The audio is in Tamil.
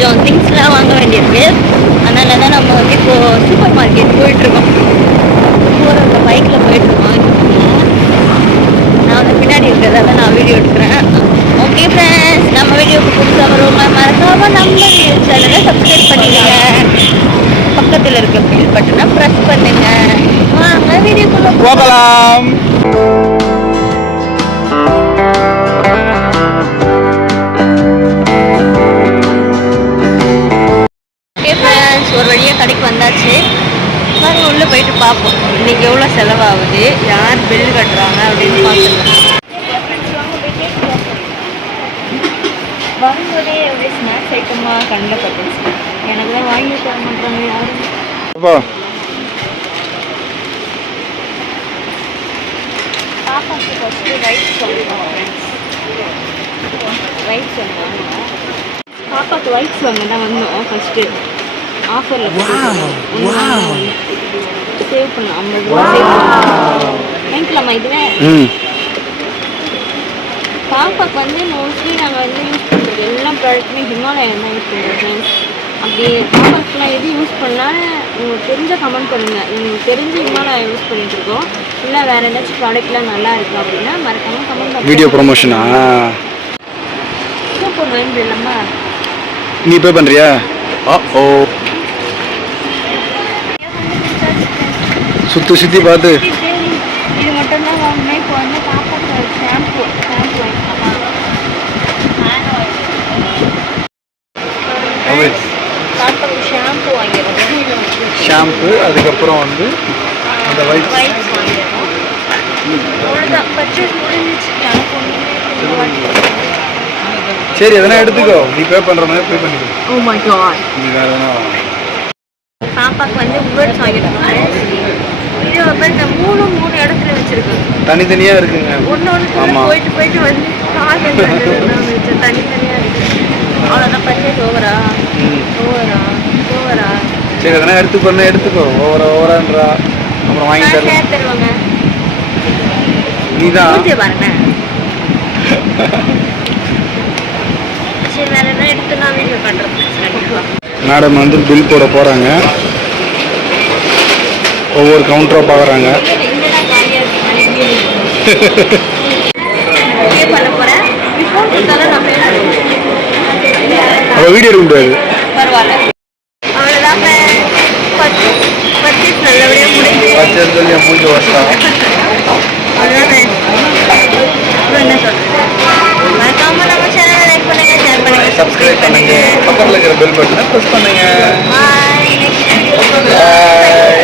கொஞ்சம் திங்ஸ்லாம் வாங்க வேண்டியிருக்கு. அதனால தான் நம்ம வந்து இப்போது சூப்பர் மார்க்கெட் போயிட்டுருக்கோம். போகிற பைக்கில் போயிட்டுருக்கோம். நான் வந்து பின்னாடி இருக்கிறதால நான் வீடியோ எடுக்கிறேன். ஓகே ஃப்ரெண்ட்ஸ், நம்ம வீடியோக்கு புதுசாக வருவோங்க. மறக்காமல் நம்ம சேனலை சப்ஸ்கிரைப் பண்ணிடுங்க. பக்கத்தில் இருக்க பெல் பட்டனை ப்ரெஸ் பண்ணுங்க. வாங்க வீடியோக்குள்ள போகலாம். ஓகே ஃப்ரெண்ட்ஸ், ஒரு வழியாக கடைக்கு வந்தாச்சு. பாருங்க, உள்ளே போயிட்டு பார்ப்போம் இன்றைக்கி எவ்வளோ செலவாகுது, யார் பில் கட்டுறாங்க அப்படின்னு பார்த்துக்கலாம். வரும்போதே எப்படி ஸ்நாக்ஸ் ஐட்டமாக கண்ணில் பட்டுச்சு. எனக்கு தான் வாங்கி தர மாட்டாங்க யாரும். பாப்பாக்கு ஃபஸ்ட்டு ரைஸ் சொல்லுவோம். ரைஸ் சொல்லுவாங்க. பாப்பாக்கு ஒயிட்ஸ் வாங்க தான் வந்தோம். ஃபஸ்ட்டு ஆஃபரில் சேவ் பண்ணோம். 50 ரூபா சேவ் பண்ணோம். வாங்கிக்கலாமா இதுவே? பாப்பாக்கு வந்து மோஸ்ட்லி நாங்கள் வந்து யூஸ் பண்ணுறது எல்லா ப்ராடக்ட்டுமே ஹிமாலயன் தான் யூஸ் பண்ணுறோம் ஃப்ரெண்ட்ஸ். அப்படி பாப்பாக்கெலாம் எது யூஸ் பண்ணால் உங்களுக்கு தெரிஞ்ச கமெண்ட் பண்ணுங்கள். உங்களுக்கு தெரிஞ்ச ஹிமாலயா யூஸ் பண்ணிட்டுருக்கோம். இல்லை வேறு ஏதாச்சும் ப்ராடக்ட்லாம் நல்லா இருக்குது அப்படின்னா மறக்காமல் கமெண்ட் பண்ணுங்க. வீடியோ ப்ரொமோஷனா? சூப்பர் மைண்ட் இல்லைம்மா. நீ பே பண்ணுறியா? ஓ சுற்றி பார்த்து இது மட்டும்தான் வாங்கினேன். இப்போ வந்து பாப்பாக்கு ஷாம்பு வாங்கிக்கலாம். பாப்பாக்கு ஷாம்பு வாங்கிடுறோம். ஷாம்பு, அதுக்கப்புறம் வந்து அந்த ஒயிட்ஸ் வாங்கிடுறோம். அவ்வளோதான், பர்ச்சேஸ் முடிஞ்சிச்சு. எனக்கு ஒன்றுமே. சரி, எதனா எடுத்துக்கோ. நீ பே பண்ணுற மாதிரி பே பண்ணிக்கோ. Oh my God. நீ வேறு எதனா பாப்பாக்கு வந்து வேர்ட்ஸ் வாங்கிடுறோம். இது வந்து இந்த மூணு இடத்துல வச்சிருக்கோம். தனித்தனியாக இருக்குங்க. ஒன்று போயிட்டு வந்து தனித்தனியாக இருக்கு. அவ்வளோதான். பர்ச்சேஸ் ஓவரா. சரி, எதனா எடுத்துக்கோ. ஓவரான்றா அப்புறம் வாங்கி தருவாங்க. நீ தான் பாருங்க. சரி, வேற என்ன எடுத்து நான் வீடியோ பண்ணுறேன். மேடம் வந்து பில் போட போகிறாங்க. ஒவ்வொரு கவுண்டராக பார்க்குறாங்க. அவள் வீடியோ எடுக்க முடியாது. பரவாயில்ல, அவ்வளோதான். பர்ச்சேஸ் நல்லபடியாக முடிஞ்சு பர்ச்சேஸ் சொல்லி என் மூஞ்சி வச்சிட்டான். அவ்வளோதான். அப்புறம் என்ன சொல்கிறது? மறக்காம நம்ம சேனலை லைக் பண்ணுங்க, ஷேர் பண்ணுங்க, சப்ஸ்கிரைப் பண்ணுங்க. பக்கத்தில் இருக்கிற பெல் பட்டனை ப்ரெஸ் பண்ணுங்க. பாய். பாய்.